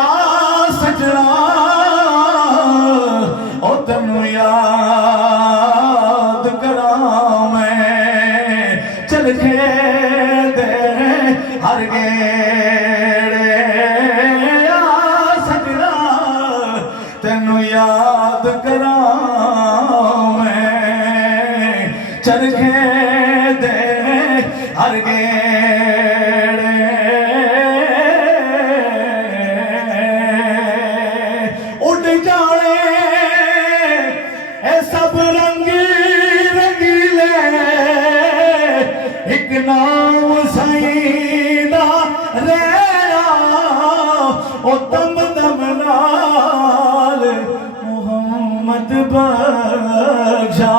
आ सजना ओ तन्नू याद करा मैं चल के दे हर गेड़े आ सजना तन्नू याद करा मैं चल के दे हर गेड़े उड़ जाने ए सब रंगी रंगीले एक नाम सईदा रहना ओ दम दम नाल मोहम्मद बख्शा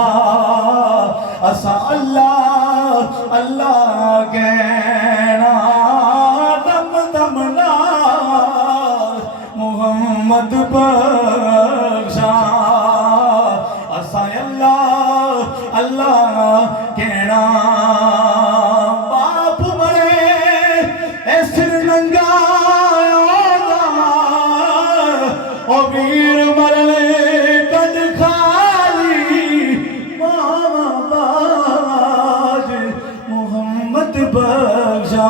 असा अल्लाह अल्लाह कहना दम दम नाल मोहम्मद बख्शा असा अल्लाह अल्लाह कहना बाप मरे ए सिर नंगा ओ वीर मरने कद खाली मामा बाज मोहम्मद बख्शा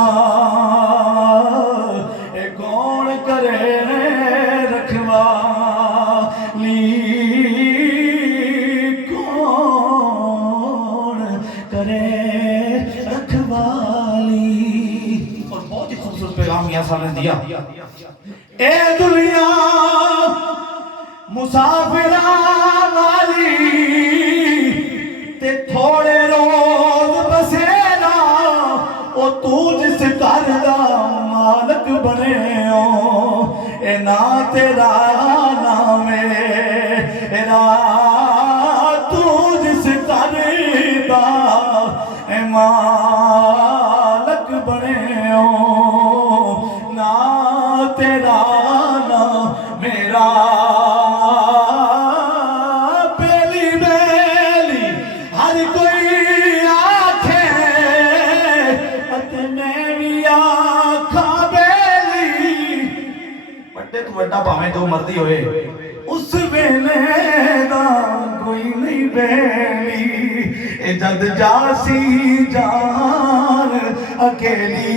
ए कौन करे रखवाली कौन करे रखवाली। और बहुत ही खूबसूरत पैगाम यहाँ सामने दिया ए दुनिया मुसाफिरा वाली ते थोड़े रोज बसेरा ओ तू जिस घर दा मालक बने हो ए ना तेरा ना मेरा तू जिस घर दा ए मालक बने हो ना तेरा ना मेरा बेली बेली हर कोई आखे मैं भी आखा बेली बड़े तू बड़ा भावे जो मर्जी होए उस वेले दा कोई नहीं बेली जद जासी जान अकेली